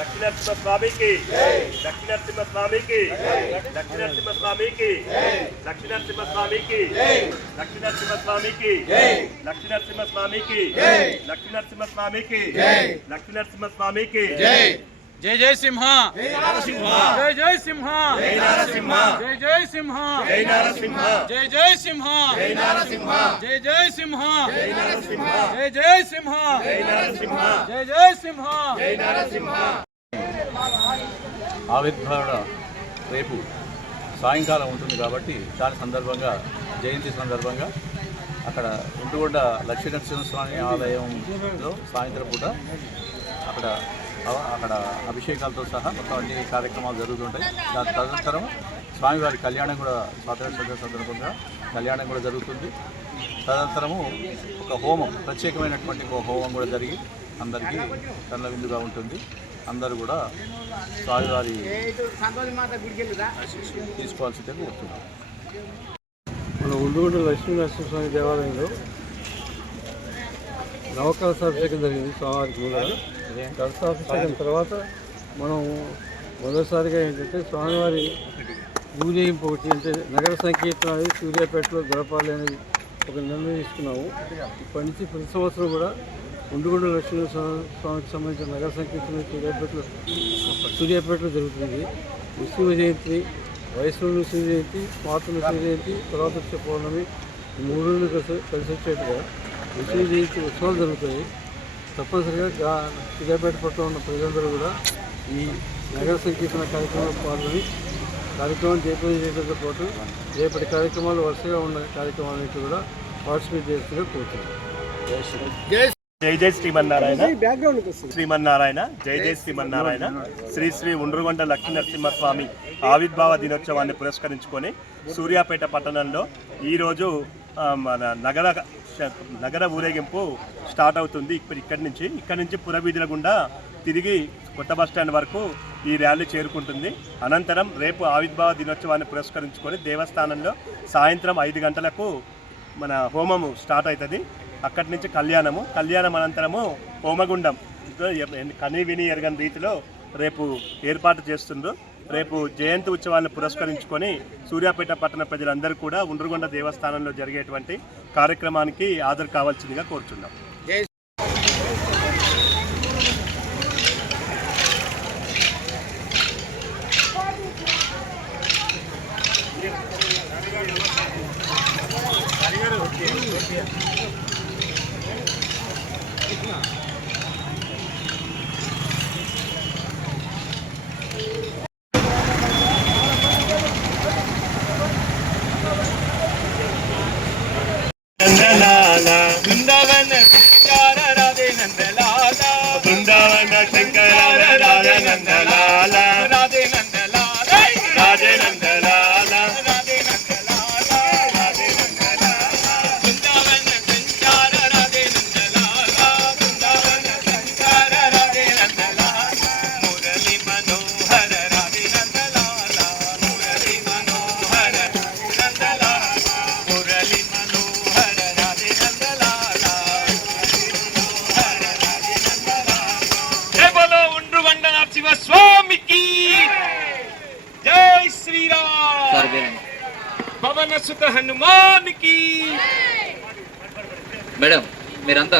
నరసింహ స్వామికి లక్ష్మీ నరసింహ స్వామికి లక్ష్మీ నరసింహ స్వామికి లక్ష్మీ నరసింహ స్వామికి లక్ష్మీ నరసింహ స్వామికి లక్ష్మీ నరసింహ స్వామికి లక్ష్మీ నరసింహ స్వామికి లక్ష్మీ నరసింహ స్వామికి జై జై సింహ జై జై సింహ జై నరసింహ జై జై సింహ జై నరసింహ జై జై సింహ జై నరసింహ జై జై సింహ జై నరసింహ జై జై సింహ జై నరసింహ జై జై సింహ జై నరసింహ ఆవిర్భావ రేపు సాయంకాలం ఉంటుంది కాబట్టి దాని సందర్భంగా జయంతి సందర్భంగా అక్కడ ఉంటుగొండ లక్ష్మీ నరసింహస్వామి ఆలయంలో సాయంత్రం పూట అక్కడ అక్కడ అభిషేకాలతో సహా మొత్తం అన్ని కార్యక్రమాలు జరుగుతుంటాయి. దాని తదనంతరం స్వామివారి కళ్యాణం కూడా స్వాతంత్ర సందర్భంగా కళ్యాణం కూడా జరుగుతుంది. తదనంతరము ఒక హోమం ప్రత్యేకమైనటువంటి ఒక హోమం కూడా జరిగి అందరికీ కళ్ళ విందుగా ఉంటుంది. అందరూ కూడా స్వామివారి తీసుకోవాల్సిందే కోరుతున్నాం. మన ఉండుగుంట లక్ష్మీ నరసింహస్వామి దేవాలయంలో నవకలశ అభిషేకం జరిగింది స్వామివారికి ముందర కలశాభిషేకం తర్వాత మనం మొదటిసారిగా ఏంటంటే స్వామివారి ఊరేగింపు ఒకటి అంటే నగర సంకీర్తన అనేది సూర్యాపేటలో జరపాలి అనేది ఒక నిర్ణయం తీసుకున్నాము. ఇప్పటి నుంచి ప్రతి సంవత్సరం కూడా ఉండుగుండ లక్ష్మీ స్వామికి సంబంధించిన నగర సంకీర్తన సూర్యాపేటలో సూర్యాపేటలో జరుగుతుంది. విష్ణు జయంతి వయసులో విష్ణు జయంతి మాతృ విష్ణు జయంతి తర్వాత వచ్చే పౌర్ణమి మూడు కలిసి కలిసి వచ్చేట్టుగా విష్ణు జయంతి ఉత్సవాలు జరుగుతాయి. తప్పనిసరిగా గా సూర్యాపేట పట్ల ఉన్న ప్రజలందరూ కూడా ఈ నగర సంకీర్తన కార్యక్రమంలో పాల్గొని కార్యక్రమం జయప్రదం చేయడంతో పాటు రేపటి కార్యక్రమాలు వరుసగా ఉన్న కార్యక్రమాలన్నింటి కూడా పార్టిసిపేట్ చేస్తుగా కోరుతున్నాను జై జై శ్రీమన్నారాయణ. శ్రీమన్నారాయణ జై జై శ్రీమన్నారాయణ. శ్రీ శ్రీ ఉండ్రుగొండ లక్ష్మీ నరసింహస్వామి ఆవిర్భావ దినోత్సవాన్ని పురస్కరించుకొని సూర్యాపేట పట్టణంలో ఈరోజు మన నగర నగర ఊరేగింపు స్టార్ట్ అవుతుంది. ఇప్పుడు ఇక్కడి నుంచి ఇక్కడి నుంచి పురవీధుల గుండా తిరిగి కొత్త బస్ స్టాండ్ వరకు ఈ ర్యాలీ చేరుకుంటుంది. అనంతరం రేపు ఆవిర్భావ దినోత్సవాన్ని పురస్కరించుకొని దేవస్థానంలో సాయంత్రం ఐదు గంటలకు మన హోమము స్టార్ట్ అవుతుంది. అక్కడి నుంచి కళ్యాణము కళ్యాణం అనంతరము హోమగుండం కనీ విని ఎరగని రీతిలో రేపు ఏర్పాటు చేస్తుండ్రు రేపు జయంతి ఉత్సవాన్ని పురస్కరించుకొని సూర్యాపేట పట్టణ ప్రజలందరూ కూడా ఉండ్రుగొండ దేవస్థానంలో జరిగేటువంటి కార్యక్రమానికి హాజరు కావాల్సిందిగా కోరుచున్నాం Yeah. పవన సుత హనుమానికి. మేడం మీరంతా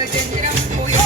Gracias.